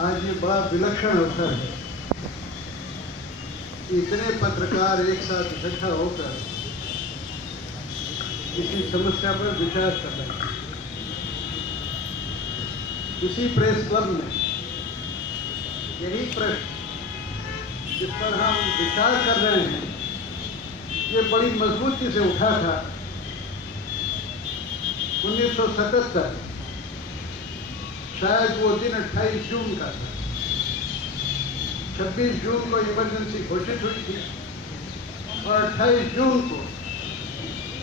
आज ये बड़ा विलक्षण अवसर है। इतने पत्रकार एक साथ इकट्ठा होकर किसी समस्या पर विचार कर रहे हैं। इसी प्रेस क्लब में यही प्रश्न जिस पर हम विचार कर रहे हैं, ये बड़ी मजबूती से उठा था 1977। शायद वो दिन 28 जून का था। 26 जून को इमरजेंसी घोषित हुई थी और 28 जून को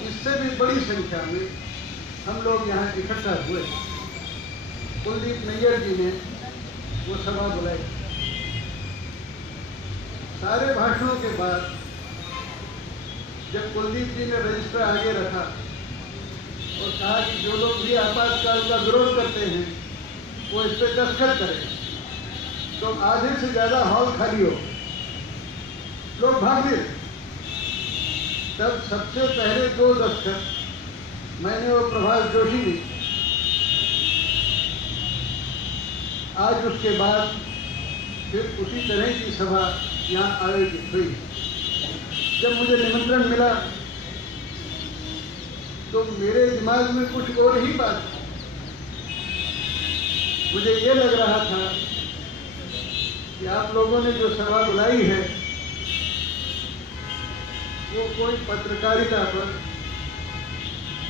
इससे भी बड़ी संख्या में हम लोग यहाँ इकट्ठा हुए। कुलदीप नैयर जी ने वो सभा बुलाई। सारे भाषणों के बाद जब कुलदीप जी ने रजिस्टर आगे रखा और कहा कि जो लोग भी आपातकाल का विरोध करते हैं वो इस पर दस्तखत करें, तो आधे से ज्यादा हॉल खाली हो, लोग भाग गए। तब सबसे पहले 2 दस्तखत मैंने और प्रभाष जोशी ने। आज उसके बाद फिर उसी तरह की सभा यहाँ आयोजित हुई। जब मुझे निमंत्रण मिला तो मेरे दिमाग में कुछ और ही बात थी। मुझे ये लग रहा था कि आप लोगों ने जो सभा बुलाई है वो कोई पत्रकारिता पर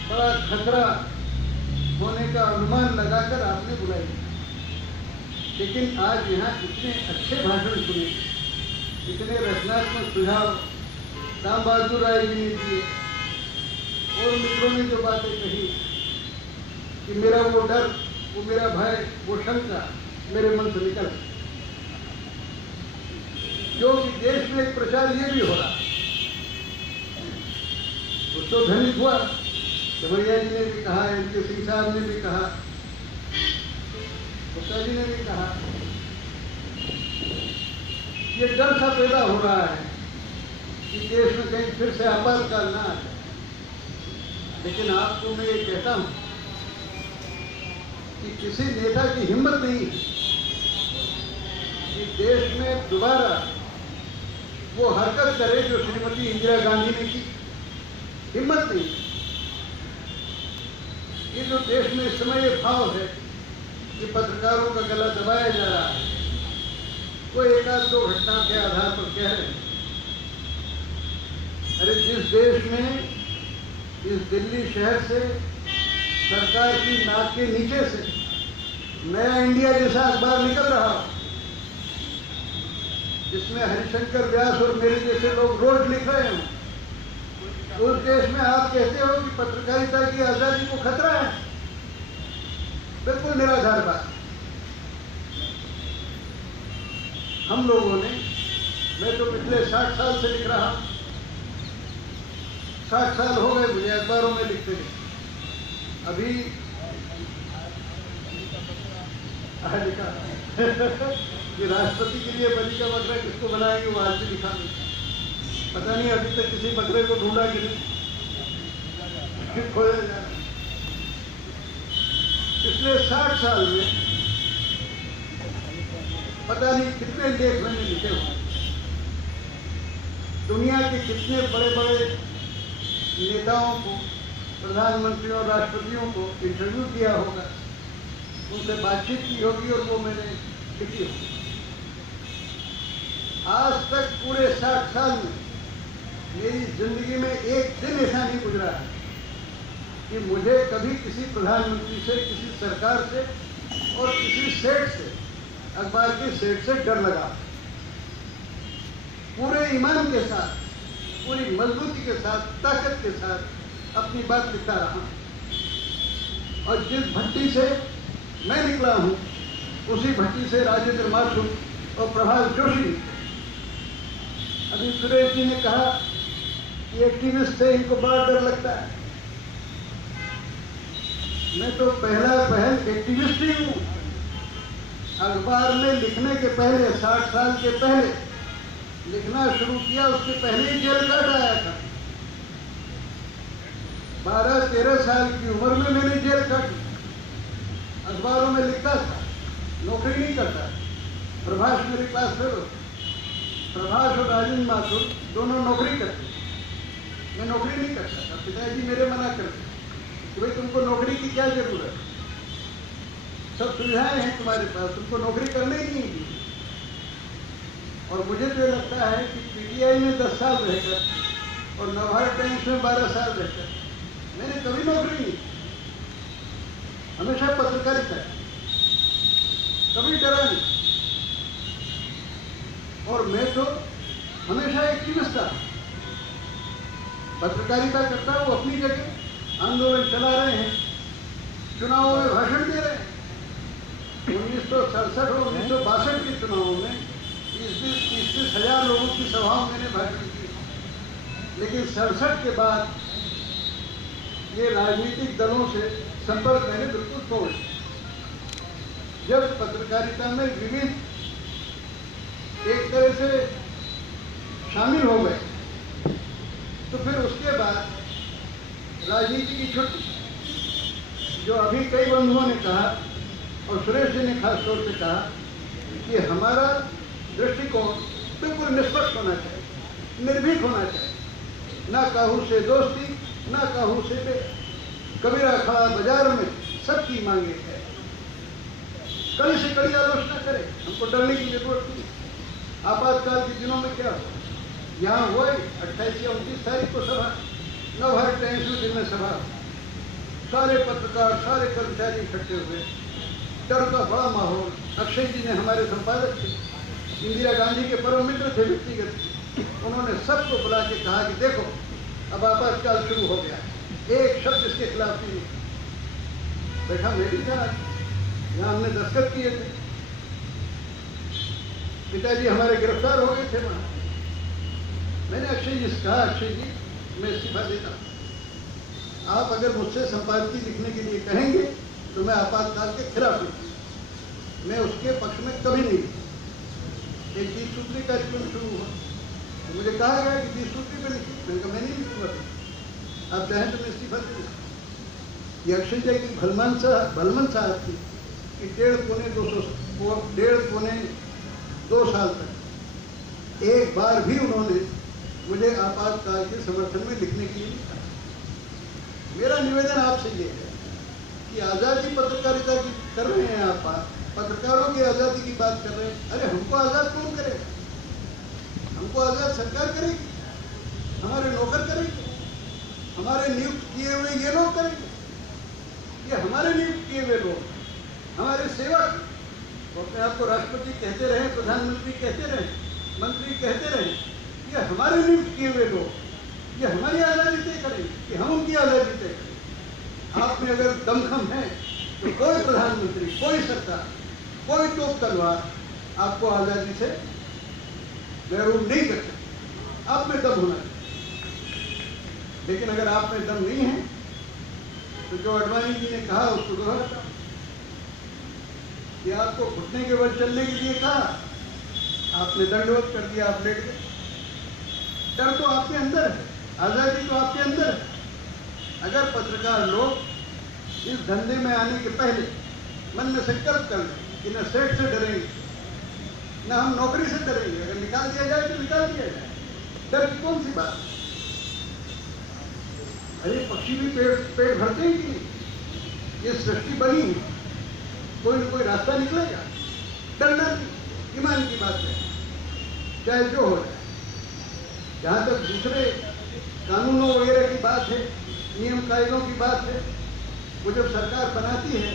बड़ा खतरा होने का अनुमान लगाकर आपने बुलाई। लेकिन आज यहाँ इतने अच्छे भाषण सुने, इतने रचनात्मक सुझाव राम बहादुर राय जी ने दिए और मित्रों ने जो बातें कही कि मेरा वो डर, वो मेरा भय, वो शंका मेरे मन से निकल। जो कि देश में एक प्रचार ये भी हो रहा, तो धनिक हुआ। डमरिया जी ने भी कहा, एनके सिंह साहब ने भी कहा, गुप्ता जी ने भी कहा, ये डर सा पैदा हो रहा है कि देश में कहीं फिर से आपातकाल ना आ जाए। लेकिन आपको मैं ये कहता हूं कि किसी नेता की हिम्मत नहीं है कि देश में दोबारा वो हरकत करे जो श्रीमती इंदिरा गांधी ने की। हिम्मत नहीं। ये जो देश में इस समय ये भाव है कि पत्रकारों का गला दबाया जा रहा है, वो 1-2 घटना के आधार पर कह रहे हैं। अरे जिस देश में इस दिल्ली शहर से सरकार की नाक के नीचे से नया इंडिया जैसा अखबार निकल रहा, जिसमें हरिशंकर व्यास और मेरे जैसे लोग रोज लिख रहे हैं, उस देश में आप कहते हो कि पत्रकारिता की आजादी को खतरा है। बिल्कुल निराधार बात। हम लोगों ने, मैं तो पिछले 60 साल से लिख रहा हूं। 60 साल हो गए मुझे अखबारों में लिखते हैं। अभी लिखा कि राष्ट्रपति के लिए बलि का बकरा किसको बनाएंगे, वो आज भी लिखा नहीं। पता नहीं अभी तक किसी बकरे को ढूंढा कि नहीं, खोजा जा रहा। पिछले 60 साल में पता नहीं कितने लेख मैंने लिखे हुए। दुनिया के कितने बड़े बड़े नेताओं को, प्रधानमंत्रियों और राष्ट्रपतियों को इंटरव्यू किया होगा, उनसे बातचीत की होगी और वो मैंने लिखी होगी। आज तक पूरे 60 साल में मेरी जिंदगी में एक दिन ऐसा नहीं गुजरा है कि मुझे कभी किसी प्रधानमंत्री से, किसी सरकार से और किसी सेठ से, अखबार के सेठ से डर लगा। पूरे ईमान के साथ, पूरी मजबूती के साथ, ताकत के साथ अपनी बात लिखता रहा। और जिस भट्टी से मैं निकला हूं, उसी भट्टी से राजेंद्र माथुर और प्रभाष जोशी। अभी सुरेश जी ने कहा कि एक्टिविस्ट से इनको बड़ा डर लगता है। मैं तो पहल एक्टिविस्ट ही हूं। अखबार में लिखने के पहले, 60 साल के पहले लिखना शुरू किया, उसके पहले ही जेल काट आया था। 12-13 साल की उम्र में मैंने जेल काटी। अखबारों में लिखता था, नौकरी नहीं करता। प्रभास मेरी क्लास फेलो। प्रभास और राजेंद्र माथुर दोनों नौकरी करते, मैं नौकरी नहीं करता था। पिताजी मेरे मना करते कि भाई तुमको नौकरी की क्या जरूरत है, सब सुविधाएं हैं तुम्हारे पास, तुमको नौकरी करने ही नहीं दी। और मुझे तो लगता है कि पीटीआई में 10 साल रहकर और नवभारत टाइम्स में 12 साल रहकर मैंने कभी नौकरी नहीं की, हमेशा पत्रकारिता, कभी डरा नहीं। और मैं तो हमेशा एक्टिविस्ट था, पत्रकारिता करता हूँ अपनी जगह, आंदोलन चला रहे हैं, चुनावों में भाषण दे रहे हैं। 1967 और 1962 के चुनावों में 30-30 हजार लोगों की सभाओं में मैंने भाषण की। लेकिन 67 के बाद ये राजनीतिक दलों से संपर्क मैंने बिल्कुल छोड़ दिया। जब पत्रकारिता में विविध एक तरह से शामिल हो गए तो फिर उसके बाद राजनीति की छुट्टी, जो अभी कई बंधुओं ने कहा और सुरेश जी ने खास तौर पे कहा कि हमारा दृष्टिकोण बिल्कुल निष्पक्ष होना चाहिए, निर्भीक होना चाहिए, ना काहू से दोस्ती, ना काहू से बे। कबीरा खड़ा बाजार में सबकी मांगे है, कड़ी से कड़ी आलोचना करें, हमको डरने की जरूरत नहीं। आपातकाल के दिनों में क्या हुआ, यहाँ हुआ 28 या 29 तारीख को सभा, नवभारत टाइम्स दिन में सभा, सारे पत्रकार सारे कर्मचारी इकट्ठे हुए, डर का बड़ा माहौल। अक्षय जी ने, हमारे संपादक थे, इंदिरा गांधी के परम मित्र थे व्यक्तिगत, उन्होंने सबको बुला के कहा कि देखो अब आपातकाल शुरू हो गया, एक शब्द इसके खिलाफ नहीं। देखा मैं भी था, यहाँ हमने दस्तखत किए थे, पिताजी हमारे गिरफ्तार हो गए थे वहाँ। मैंने अक्षय जी से कहा, अक्षय जी मैं इस्तीफा देता हूँ, आप अगर मुझसे संपादकीय लिखने के लिए कहेंगे तो मैं आपातकाल के खिलाफ लिखूँ, मैं उसके पक्ष में कभी नहीं। एक 30 सूत्री कार्यक्रम शुरू हुआ तो मुझे कहा गया कि 30 सूत्री पे लिखिए, मैंने कहा मैं नहीं लिखूंगा, आप चाहें तो मैं इस्तीफा दे दूँ। ये अक्षय जी की भलमन साहब थी कि 1.5-2 साल तक एक बार भी उन्होंने मुझे आपातकाल के समर्थन में लिखने के लिए कहा। मेरा निवेदन आपसे ये है कि आज़ादी पत्रकारिता की कर रहे हैं आप बात, पत्रकारों की आज़ादी की बात कर रहे हैं। अरे हमको आज़ाद कौन करेगा, हमको आज़ाद सरकार करेगी, हमारे नौकर करेंगे, हमारे नियुक्त किए हुए ये लोग करेंगे, ये हमारे नियुक्त किए हुए लोग, हमारे सेवक। तो अपने आपको राष्ट्रपति कहते रहे, प्रधानमंत्री कहते रहे, मंत्री कहते रहे, ये हमारे नियुक्त किए हुए लोग, ये हमारी आज़ादी तय करेंगे कि हम उनकी आज़ादी तय करें। आप में अगर दमखम है तो कोई प्रधानमंत्री, कोई सरकार, कोई तोप तलवार आपको आज़ादी से महरूम नहीं कर सकती, आप में दम होना चाहिए। लेकिन अगर आप में दम नहीं है तो जो अडवाणी जी ने कहा उसको दोहराता कि आपको घुटने के बल चलने के लिए कहा, आपने दंडवत कर दिया, आप लेट गए। डर तो आपके अंदर है, आज़ादी तो आपके अंदर है। अगर पत्रकार लोग इस धंधे में आने के पहले मन में संकल्प कर लें कि न सेठ से डरेंगे, न हम नौकरी से डरेंगे, अगर निकाल दिया जाए तो निकाल दिया जाए, डर की कौन सी बात। अरे पक्षी भी पेट भरते हैं कि नहीं, ये सृष्टि बनी है, कोई न कोई रास्ता निकलेगा, डरना ईमान की बात है, चाहे जो हो जाए। जहाँ तक दूसरे कानूनों वगैरह की बात है, नियम कायदों की बात है, वो जब सरकार बनाती है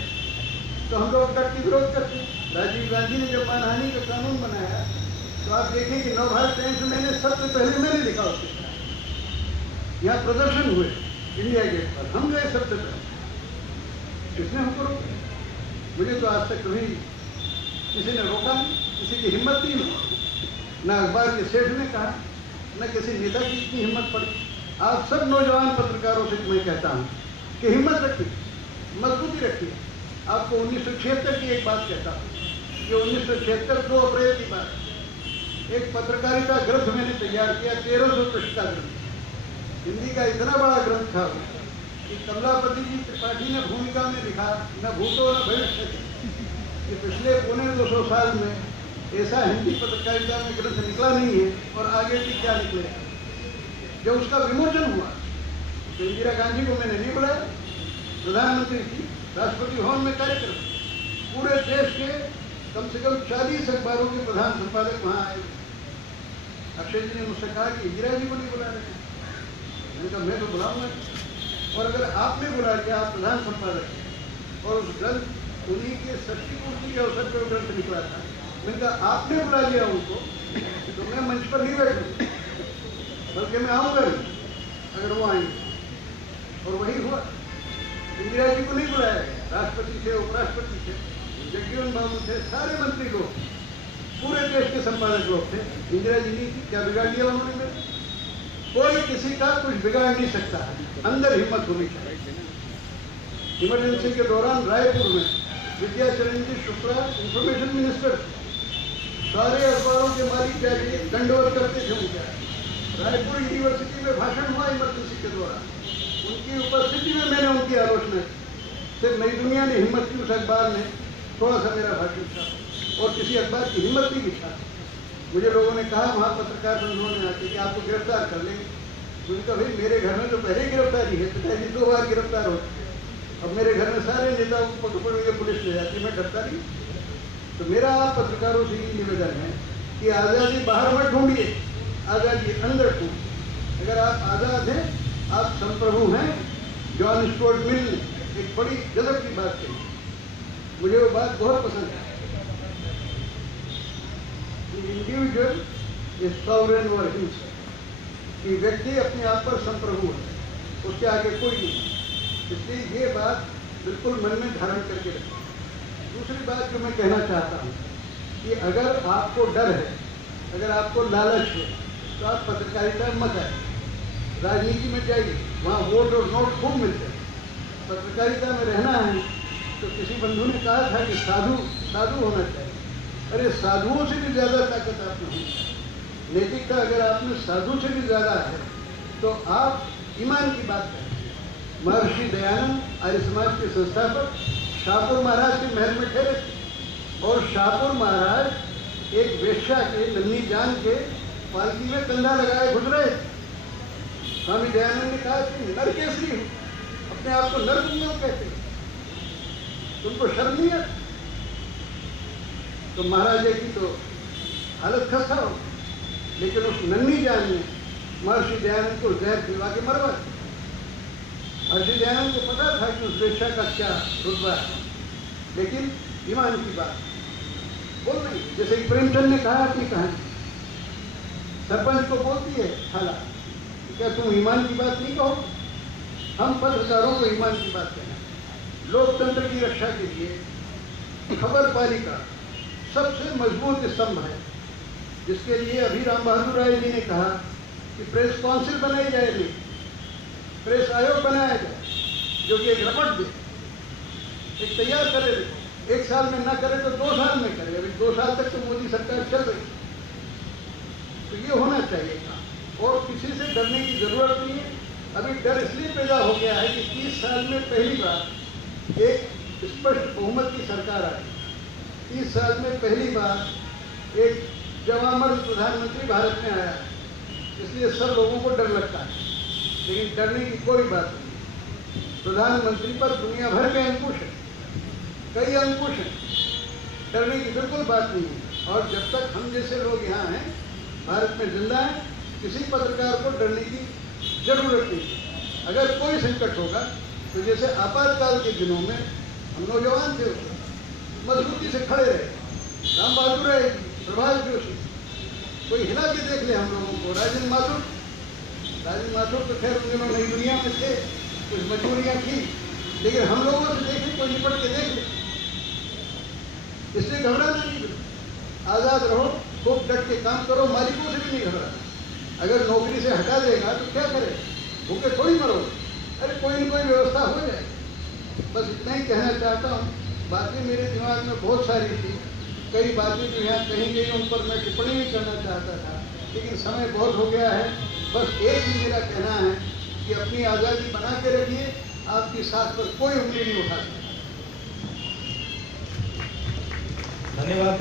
तो हम लोग डट के विरोध करते हैं। राजीव गांधी ने जब मानहानि का कानून बनाया तो आप देखें कि नवभारत टाइम्स में सबसे पहले मैंने लिखा उसके साथ, यहाँ प्रदर्शन हुए इंडिया गेट पर, हम गए सबसे पहले, किसने हमको रोका? मुझे तो आज तक कभी किसी ने रोका नहीं, किसी की हिम्मत नहीं हुई, ना अखबार के सेठ ने कहा, न किसी नेता की इतनी हिम्मत पड़ी। आप सब नौजवान पत्रकारों से मैं कहता हूँ कि हिम्मत रखिए, मजबूती रखिए। आपको 1976 की एक बात कहता हूँ कि 1976 2 अप्रैल की बात, एक पत्रकारिता ग्रंथ मैंने तैयार किया, 1300 पृष्ठ का ग्रंथ, हिंदी का इतना बड़ा ग्रंथ था कि कमलापति जी त्रिपाठी ने भूमिका में लिखा, न भूतो न भविष्य, कि पिछले 250 साल में ऐसा हिंदी पत्रकारिता में ग्रंथ निकला नहीं है और आगे भी क्या निकलेगा। जब उसका विमोचन हुआ तो इंदिरा गांधी को मैंने नहीं बुलाया, प्रधानमंत्री थी, राष्ट्रपति भवन में कार्यक्रम, पूरे देश के कम से कम 40 अखबारों के प्रधान संपादक वहाँ आए। अक्षय जी ने मुझसे कहा कि इंदिरा जी को नहीं बुला रहे। मैंने कहा मैं तो बुलाऊंगा, और अगर आपने बुला लिया, आप प्रधान संपादक और उस ग्रंथ उन्हीं के 60 पूर्ति के अवसर पर ग्रंथ निकला था, मैंने कहा आपने बुला लिया उनको तो मैं मंच पर नहीं बैठूंगा, बल्कि मैं आऊँगा नहीं अगर वो आएंगे। और वही हुआ, इंदिरा जी को नहीं बुलाया गया, राष्ट्रपति थे, उपराष्ट्रपति थे, जगजीवन बाबू थे, सारे मंत्री लोग, पूरे देश के संपादक लोग थे, इंदिरा जी नहीं थी। क्या बिगाड़ दिया उन्होंने मेरा? कोई किसी का कुछ बिगाड़ नहीं सकता, अंदर हिम्मत होनी चाहिए। इमरजेंसी के दौरान रायपुर में विद्याचरण जी शुक्ला इंफॉर्मेशन मिनिस्टर, सारे अखबारों के मालिक जाके दंडवत करते थे उनका। रायपुर यूनिवर्सिटी में भाषण हुआ इमरजेंसी के दौरान, उनकी उपस्थिति में मैंने उनकी आलोचना की। सिर्फ नई दुनिया ने हिम्मत की, उस अखबार ने थोड़ा सा मेरा भाषण छापा, और किसी अखबार की हिम्मत नहीं की छापी। मुझे लोगों ने कहा वहाँ पत्रकार बंधुओं ने आके कि आपको गिरफ्तार कर लेंगे। मुझे कहा भाई मेरे घर में तो पहले गिरफ्तारी है, पिताजी 2 बार गिरफ्तार हो चुके, अब मेरे घर में सारे नेताओं को पकड़ के पुलिस ले जाती, मैं डरता नहीं। तो मेरा आप पत्रकारों से ये निवेदन है कि आज़ादी बाहर मत ढूंढिए, आज़ादी अंदर ढूंढिए। अगर आप आज़ाद हैं, आप संप्रभु हैं। जॉन स्टुअर्ट मिल ने एक बड़ी गजब की बात कही, मुझे वो बात बहुत पसंद है। Individual is sovereign over himself, कि व्यक्ति अपने आप पर संप्रभु है, उसके आगे कोई नहीं। इसलिए ये बात बिल्कुल मन में धारण करके रखें। दूसरी बात जो मैं कहना चाहता हूँ कि अगर आपको डर है, अगर आपको लालच है, तो आप पत्रकारिता मत आए, राजनीति में जाइए, वहाँ वोट और नोट खूब मिलते हैं। पत्रकारिता में रहना है तो किसी बंधु ने कहा था कि साधु साधु होना चाहिए। अरे साधुओं से भी ज़्यादा ताकत आप में होनी चाहिए। नैतिकता अगर आप में साधु से भी ज़्यादा है तो आप ईमान की बात करें। महर्षि दयानंद आर्य समाज के संस्थापक शाहपुर महाराज के महल में ठहरे थे, और शाहपुर महाराज एक वेश्या के, नन्ही जान के पालकी में कंधा लगाए गुजरे। स्वामी दयानंद ने कहा कि नरकेसरी हूँ, अपने आप को नर क्यों कहते, तुमको शर्म नहीं है? तो महाराजा की तो हालत खस्ता हो, लेकिन उस नन्ही जान ने महर्षि दयानंद को जहर पिलवा के मरवा दिया। महर्षि दयानंद को पता था कि उस वेश्या का क्या रुतबा है, लेकिन ईमान की बात बोल रही। जैसे कि प्रेमचंद ने कहा अपनी कहानी, सरपंच को बोलती है खाला, क्या तुम ईमान की बात नहीं कहो? हम पत्रकारों को ईमान की बात कहना। लोकतंत्र की रक्षा के लिए खबर पालिका सबसे मजबूत स्तंभ है, जिसके लिए अभी राम बहादुर राय जी ने कहा कि प्रेस काउंसिल बनाई जाएगी, प्रेस आयोग बनाया जाए, जो कि एक रपट दे, एक तैयार करे, 1 साल में ना करे तो 2 साल में करे। अभी 2 साल तक तो मोदी सरकार चल रही, तो ये होना चाहिए काम, और किसी से डरने की जरूरत नहीं है। अभी डर इसलिए पैदा हो गया है कि 30 साल में पहली बार एक स्पष्ट बहुमत की सरकार आई। 30 साल में पहली बार एक जवामर्द प्रधानमंत्री भारत में आया, इसलिए सब लोगों को डर लगता है, लेकिन डरने की कोई बात नहीं। प्रधानमंत्री पर दुनिया भर के अंकुश है, कई अंकुश हैं, डरने की बिल्कुल बात नहीं है। और जब तक हम जैसे लोग यहाँ हैं, भारत में जिंदा हैं, किसी पत्रकार को डरने की जरूरत नहीं है। अगर कोई संकट होगा तो जैसे आपातकाल के दिनों में हम नौजवान थे, मजबूती से खड़े रहे, राम बहादुर राय, प्रभाष जोशी, कोई हिला के देख ले हम लोगों को। राजेंद्र माथुर तो खैर उन दिनों नई दुनिया में थे, कुछ मजबूरियाँ थी, लेकिन हम लोगों से देखे, कोई निपट के देख ले। इसलिए घबराना नहीं, आज़ाद रहो, खूब डट के काम करो, मालिकों से भी नहीं घबराना। अगर नौकरी से हटा देगा तो क्या करे, भूखे थोड़ी मरो, अरे कोई न कोई व्यवस्था हो जाए। बस इतना ही कहना चाहता हूँ। बातें मेरे दिमाग में बहुत सारी थी, कई बातें जो यहाँ कही गई उन पर मैं टिप्पणी भी करना चाहता था, लेकिन समय बहुत हो गया है। बस एक ही मेरा कहना है कि अपनी आज़ादी बना के रखिए, आपकी साथ पर कोई उंगली नहीं उठा सकता। धन्यवाद।